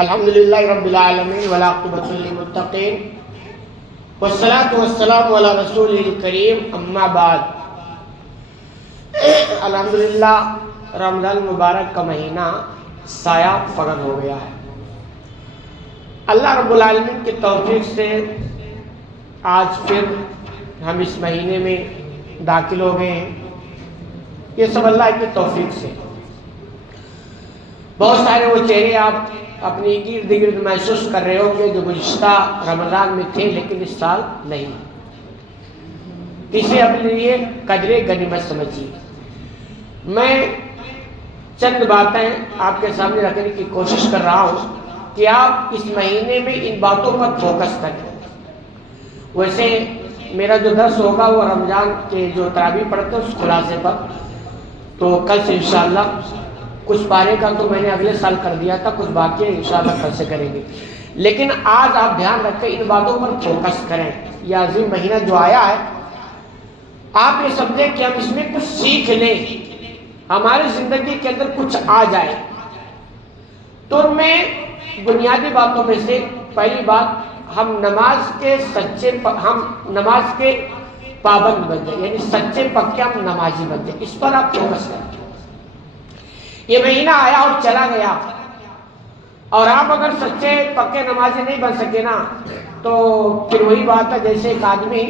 الحمدللہ رب العالمین والعاقبۃ للمتقین والصلاۃ والسلام علی رسول الکریم اما بعد۔ الحمدللہ رمضان مبارک کا مہینہ سایہ فروغ ہو گیا ہے۔ اللہ رب العالمین کی توفیق سے آج پھر ہم اس مہینے میں داخل ہو گئے ہیں۔ یہ سب اللہ کی توفیق سے۔ بہت سارے وہ چہرے آپ اپنی گرد گرد محسوس کر رہے ہوں گے جو گزشتہ رمضان میں تھے لیکن اس سال نہیں۔ اسے اپنے لیے قدر غنیمت سمجھیے۔ میں چند باتیں آپ کے سامنے رکھنے کی کوشش کر رہا ہوں کہ آپ اس مہینے میں ان باتوں پر فوکس کریں۔ ویسے میرا جو درس ہوگا وہ رمضان کے جو تراویح پڑھتے ہیں اس خلاصے پر، تو کل سے انشاءاللہ کچھ پارے کا تو میں نے اگلے سال کر دیا تھا، کچھ باقی ہے انشاءاللہ کل سے کریں گے، لیکن آج آپ دھیان رکھیں، ان باتوں پر فوکس کریں۔ یہ عظیم مہینہ جو آیا ہے، آپ یہ سمجھیں کہ ہم اس میں کچھ سیکھ لیں، ہماری زندگی کے اندر کچھ آ جائے۔ تو میں بنیادی باتوں میں سے پہلی بات، ہم نماز کے پابند بن جائیں، یعنی سچے پکے ہم نمازی بن جائیں، اس پر آپ فوکس کریں۔ یہ مہینہ آیا اور چلا گیا، اور آپ اگر سچے پکے نمازی نہیں بن سکے نا، تو پھر وہی بات ہے جیسے ایک آدمی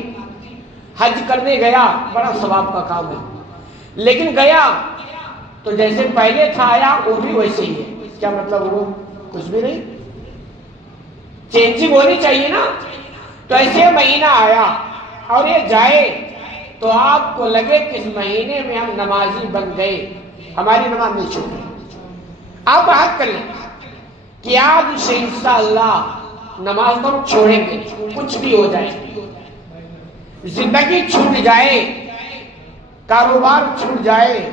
حج کرنے گیا، بڑا ثواب کا کام ہے، لیکن گیا تو جیسے پہلے تھا آیا وہ بھی ویسے ہی ہے۔ کیا مطلب؟ وہ کچھ بھی نہیں، چینجنگ ہونی چاہیے نا۔ تو ایسے مہینہ آیا اور یہ جائے تو آپ کو لگے کہ اس مہینے میں ہم نمازی بن گئے، ہماری نماز نہیں چھوٹی۔ آپ عہد کر لیں کہ آج سے انشاءاللہ نماز کو ہم چھوڑیں گے، کچھ بھی ہو جائے، زندگی چھوٹ جائے، کاروبار چھوٹ جائے،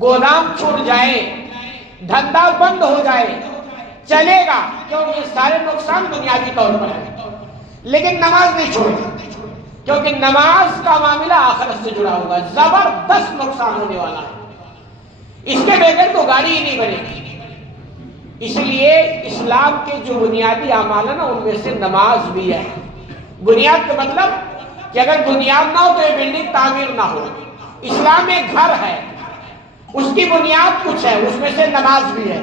گودام چھوٹ جائے، دھندا بند ہو جائے، چلے گا، کیونکہ یہ سارے نقصان دنیاوی طور پر ہے، لیکن نماز نہیں چھوڑے گا، کیونکہ نماز کا معاملہ آخرت سے جڑا ہوگا، زبردست نقصان ہونے والا ہے، اس کے بغیر تو گاڑی ہی نہیں بنے گی۔ اس لیے اسلام کے جو بنیادی اعمال ہیں نا، ان میں سے نماز بھی ہے۔ بنیاد کا مطلب کہ اگر بنیاد نہ ہو تو یہ بلڈنگ تعمیر نہ ہو۔ اسلام ایک گھر ہے، اس کی بنیاد کچھ ہے، اس میں سے نماز بھی ہے۔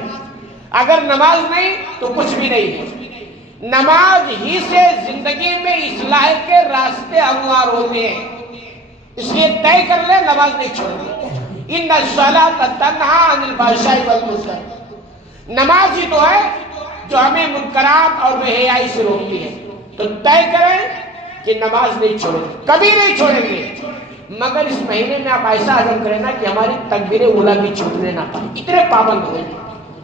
اگر نماز نہیں تو کچھ بھی نہیں ہے۔ نماز ہی سے زندگی میں اصلاح کے راستے ہموار ہوتے ہیں، اس لیے طے کر لے نماز نہیں چھوڑنی۔ ان الصلاۃ تنہی عن الفحشاء والمنکر، نماز ہی تو ہے جو ہمیں منکرات اور بے حیائی سے روکتی ہے۔ تو طے کریں کہ نماز نہیں چھوڑیں گے، کبھی نہیں چھوڑیں گے، مگر اس مہینے میں آپ ایسا عزم کریں نا کہ ہماری تکبیر اولیٰ بھی چھوٹنے نہ پائے، اتنے پابند ہوئے،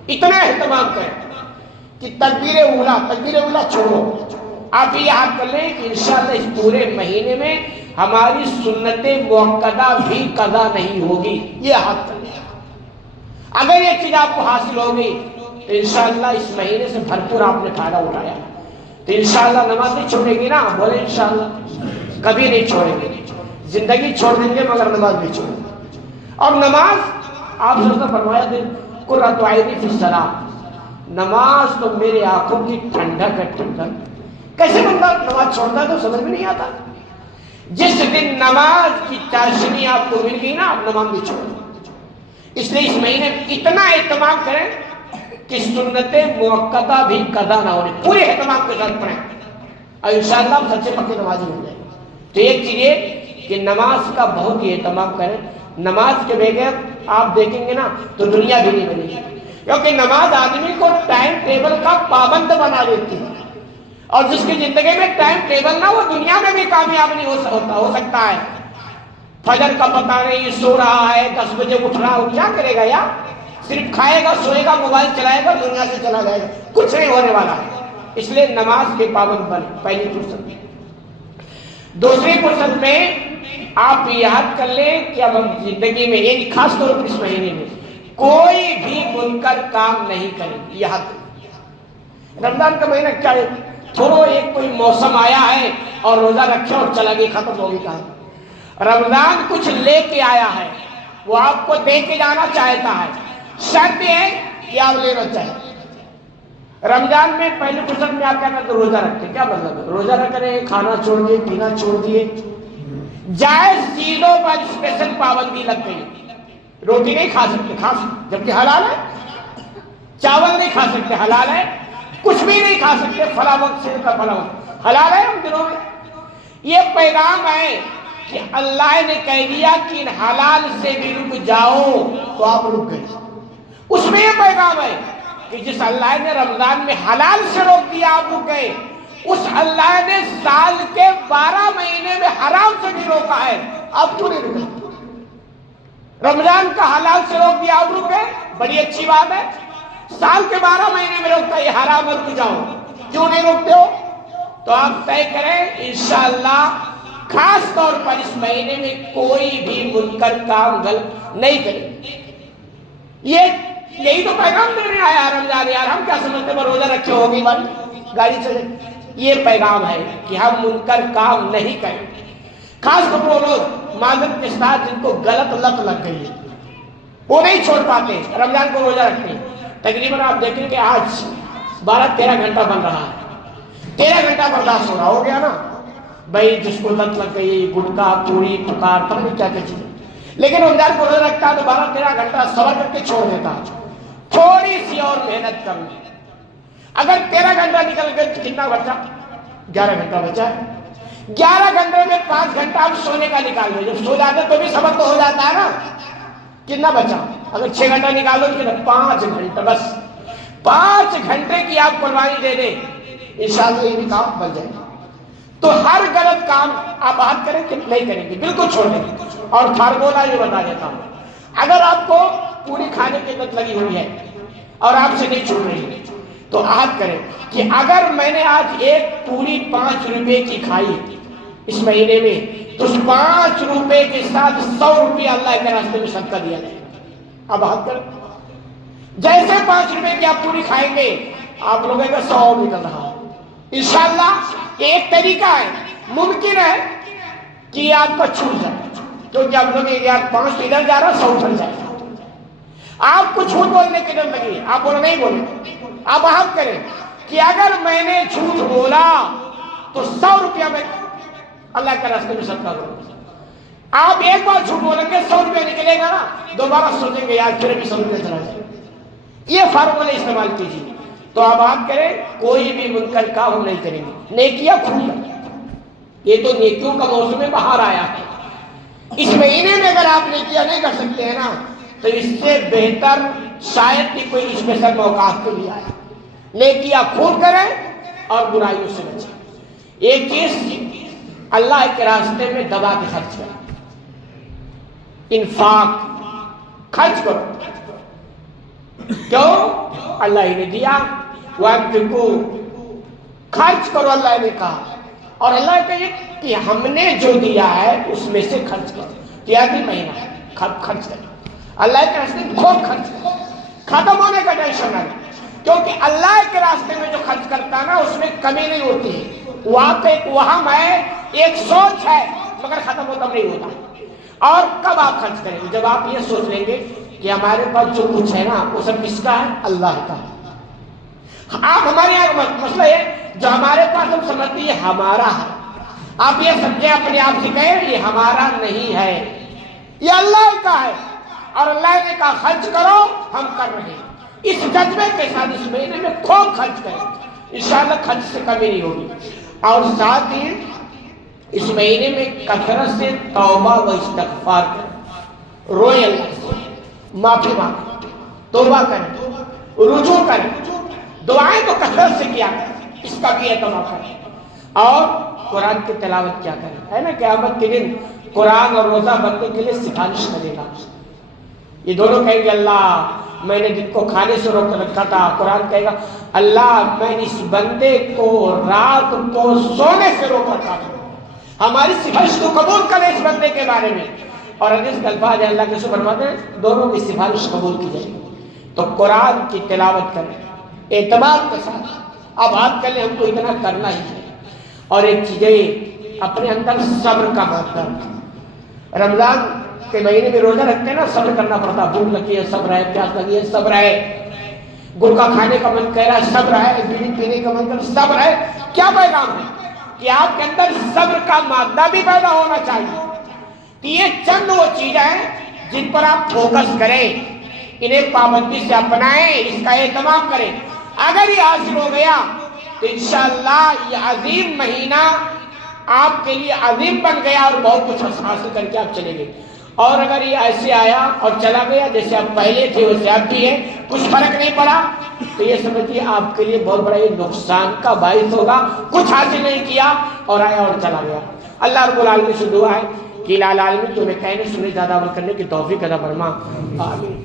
اتنا اہتمام کریں کہ تکبیر اولیٰ چھوڑو۔ آپ یہ یاد کر لیں کہ انشاءاللہ اس پورے مہینے میں ہماری سنت موقدہ بھی قضا نہیں ہوگی، یہ یاد کر لیں۔ اگر یہ چیز آپ کو حاصل ہوگی تو انشاءاللہ اس مہینے سے بھرپور آپ نے فائدہ اٹھایا، تو انشاءاللہ نماز نہیں چھوڑیں گی نا، بولے انشاءاللہ کبھی نہیں چھوڑیں گے، زندگی چھوڑ دیں گے مگر نماز نہیں چھوڑیں گے۔ اور نماز آپ نے فرمایا دے قرۃ عینی فی الصلاۃ، نماز تو میرے آنکھوں کی ٹھنڈک ہے، ٹھنڈک۔ کیسے بندہ نماز چھوڑتا ہے تو سمجھ میں نہیں آتا۔ جس دن نماز کی چاشنی آپ کو مل گئی نا، آپ نماز نہیں چھوڑیں۔ اس لیے اس مہینے اتنا اہتمام کریں کہ سنت موقدہ بھی قضا نہ ہونے، پورے اہتمام کے ساتھ پڑھیں، اور انشاءاللہ ہم سچے پکے نمازی بن جائیں گے۔ تو ایک چیز یہ کہ نماز کا بہت ہی اہتمام کریں۔ نماز کے بغیر آپ دیکھیں گے نا تو دنیا بھی نہیں بنے گی، کیونکہ نماز آدمی کو ٹائم ٹیبل کا پابند بنا دیتی ہے، اور جس کی زندگی میں ٹائم ٹیبل نہ، وہ دنیا میں بھی کامیاب نہیں ہو سکتا ہے۔ فجر کا پتہ نہیں، سو رہا ہے، 10 بجے اٹھ رہا ہے، کیا کرے گا یار؟ صرف کھائے گا، سوئے گا، موبائل چلائے گا، دنیا سے چلا جائے گا، کچھ نہیں ہونے والا ہے۔ اس لیے نماز کے پابند بنے، پہلی فرصت میں۔ دوسری فرصت میں آپ یاد کر لیں کہ اب ہم زندگی میں، یعنی خاص طور پر اس مہینے میں کوئی بھی منکر کام نہیں کریں، یاد کریں۔ رمضان کا مہینہ کیا ہے؟ تھوڑا ایک کوئی موسم آیا ہے اور روزہ رکھے اور چلا گیا، ختم ہو گئی کام۔ رمضان کچھ لے کے آیا ہے، وہ آپ کو دے کے جانا چاہتا ہے، شرط یہ ہے کہ آپ لینا چاہیں۔ رمضان میں پہلے فرصت میں آپ کیا کرتے؟ روزہ رکھتے. کیا مطلب ہے؟ روزہ رکھ رہے ہیں، کھانا چھوڑ دیے، پینا چھوڑ دیے، جائز چیزوں پر اسپیشل پابندی لگ گئی. روٹی نہیں کھا سکتے، کھا سکتے جبکہ حلال ہے. چاول نہیں کھا سکتے، حلال ہے. کچھ بھی نہیں کھا سکتے، فلاں وقت سے فلاں وقت، حلال ہے ہم دنوں میں. یہ پیغام ہے کہ اللہ نے کہہ دیا کہ ان حلال سے بھی رک جاؤ تو آپ رک گئے. اس میں یہ پیغام ہے کہ جس اللہ نے رمضان میں حلال سے روک دیا آپ رک گئے، اس اللہ نے سال کے 12 مہینے میں حرام سے بھی روکا ہے، آپ کیوں نہیں رکے؟ رمضان کا حلال سے روک دیا آپ رک گئے، بڑی اچھی بات ہے. سال کے 12 مہینے میں روکتا ہے یہ حرام ہے، رک جاؤ، کیوں نہیں روکتے ہو؟ تو آپ طے کریں انشاءاللہ خاص طور پر اس مہینے میں کوئی بھی منکر کام غلط نہیں کریں. یہی تو پیغام دینے آیا رمضان. یار ہم کیا سمجھتے ہیں روزہ رکھے ہوگی بھائی گاڑی چلے. یہ پیغام ہے کہ ہم منکر کام نہیں کریں. خاص طور پر وہ لوگ معذرت کے ساتھ جن کو غلط لت لگ گئی ہے وہ نہیں چھوڑ پاتے، رمضان کو روزہ رکھتے ہیں. تقریباً آپ دیکھیں کہ آج 12-13 گھنٹہ بن رہا ہے، 13 گھنٹہ برداشت ہو رہا ہو گیا نا بھائی. جس کو لت لگ گئی گٹکا پوری پکار پتہ نہیں کیا کیا چیزیں، لیکن رمضان کو روزہ رکھتا ہے تو 12-13 گھنٹہ صبر کر کے چھوڑ دیتا. تھوڑی سی اور محنت کر لیں. اگر 13 گھنٹہ نکل گئے تو کتنا بچا؟ 11 گھنٹہ بچا ہے. 11 گھنٹے میں 5 گھنٹہ آپ سونے کا نکال لیں. جب سو جاتے تو بھی صبر تو ہو جاتا ہے نا. کتنا بچا؟ اگر 6 گھنٹہ نکالو تو 5 گھنٹہ، بس 5 گھنٹے کی آپ قربانی دے دیں، انشاءاللہ یہ بھی کام بن جائے گا. تو ہر غلط کام آپ بات کریں کہ نہیں کریں گے، بالکل چھوڑ دیں گے. اور فارمولہ یہ بتا دیتا ہوں، اگر آپ کو پوری کھانے کی عادت لگی ہوئی ہے اور آپ سے نہیں چھوٹ رہی تو عہد کریں کہ اگر میں نے آج ایک پوری 5 روپے کی کھائی اس مہینے میں تو اس 5 روپے کے ساتھ 100 روپے اللہ کے راستے میں صدقہ دیا جائے. اب عہد کریں جیسے 5 روپے کی آپ پوری کھائیں گے آپ لوگوں کا 100 نکل رہا. انشاءاللہ ایک طریقہ ہے، ممکن ہے کہ یہ آپ کا چھوٹ جائے کیونکہ آپ لوگ یار 5 ادھر جا رہا 100 ادھر جائے گا. آپ کو جھوٹ بولنے کی ڈر لگی، آپ بولو نہیں بولے. آپ عہد کریں کہ اگر میں نے جھوٹ بولا تو 100 روپیہ میں اللہ کے راستے میں صدقہ کروں. آپ ایک بار جھوٹ بولیں گے 100 روپیہ نکلے گا نا، دوبارہ سوچیں گے یار پھر بھی 100 روپیہ چلا جائے. یہ فارمولہ استعمال کیجیے. تو آپ عہد کریں کوئی بھی منکر کام ہم نہیں کریں گے، نیکیاں کھول کر. یہ تو نیکیوں کا موسم میں باہر آیا ہے. اس مہینے میں اگر آپ نیکیاں نہیں کر سکتے ہیں نا تو اس سے بہتر شاید کہ کوئی اسپیشل موقع آپ کے لیے آیا. نیکیاں کھول کریں اور برائیوں سے بچیں. ایک چیز اللہ کے راستے میں دبا کے خرچ کریں. انفاق خرچ کرو. کیوں؟ اللہ ہی نے دیا. خرچ کرو اللہ نے کہا، اور اللہ کہے کہ ہم نے جو دیا ہے اس میں سے خرچ کرو. تیاری مہینہ ہے خرچ کرو. اللہ کے راستے میں خوب خرچ کرو. ختم ہونے کا ٹینشن ہے کیونکہ اللہ کے راستے میں جو خرچ کرتا ہے نا اس میں کمی نہیں ہوتی ہے. وہاں پہ ایک وہم ہے، ایک سوچ ہے، مگر ختم ہوتا نہیں ہوتا. اور کب آپ خرچ کریں گے؟ جب آپ یہ سوچ لیں گے کہ ہمارے پاس جو کچھ ہے نا وہ سب کس کا ہے؟ اللہ کا. آپ ہمارے یہاں مسئلہ ہے جو ہمارے پاس ہم سمجھتے ہیں یہ ہمارا ہے. آپ یہ سمجھیں اپنے آپ سے کہیں یہ ہمارا نہیں ہے، یہ اللہ کا ہے. اور اللہ نے کہا خرچ کرو، ہم کر رہے ہیں. اس جذبے کے ساتھ اس مہینے میں خوب خرچ کریں، انشاءاللہ خرچ سے کمی نہیں ہوگی. اور ساتھ ہی اس مہینے میں کثرت سے توبہ و استغفار کریں. روئے اللہ سے، معافی مانگیں، توبہ کریں، رجوع کریں. دعائیں تو کثرت سے کیا کریں، اس کا بھی اہتمام کریں. اور قرآن کی تلاوت کیا کریں. ہے نا قیامت کے دن قرآن اور روزہ بندے کے لیے سفارش کرے گا. یہ دونوں کہیں گے اللہ میں نے دن کو کھانے سے روک رکھا تھا. قرآن کہے گا اللہ میں اس بندے کو رات کو سونے سے روک رکھا تھا. ہماری سفارش کو قبول کرے اس بندے کے بارے میں. اور حدیث کے الفاظ ہے اللہ کے سو فرماتے ہیں دونوں کی سفارش قبول کی جائے گی. تو قرآن کی تلاوت کریں اعتماد کے ساتھ. اب بات کر لیں ہم کو اتنا کرنا ہی ہے. اور ایک چیز اپنے اندر صبر کا مادہ. رمضان کے مہینے میں روزہ رکھتے ہیں نا، صبر کرنا پڑتا. بھوک لگی ہے صبر ہے، پیاس لگی ہے صبر ہے. گل کا کھانے کا من کہہ رہا ہے صبر ہے، بیڑی پینے کا من کہہ رہا ہے صبر ہے. کیا پیغام ہے کہ آپ کے اندر صبر کا مادہ بھی پیدا ہونا چاہیے. تو یہ چند وہ چیزیں ہیں جن پر آپ فوکس کریں، انہیں پابندی سے اپنائیں، اس کا اہتمام کریں. اگر یہ حاصل ہو گیا تو انشاءاللہ یہ عظیم مہینہ آپ کے لیے عظیم بن گیا اور بہت کچھ حاصل کر کے آپ چلے گئے. اور اگر یہ ایسے آیا اور چلا گیا جیسے آپ پہلے تھے ویسے آپ بھی ہیں، کچھ فرق نہیں پڑا، تو یہ سمجھیے آپ کے لیے بہت بڑا یہ نقصان کا باعث ہوگا. کچھ حاصل نہیں کیا اور آیا اور چلا گیا. اللہ رب العالمین سے دعا ہے کہ العالمین تمہیں کہنے سنے زیادہ عمل کرنے کی توفیق عطا فرما. آمین.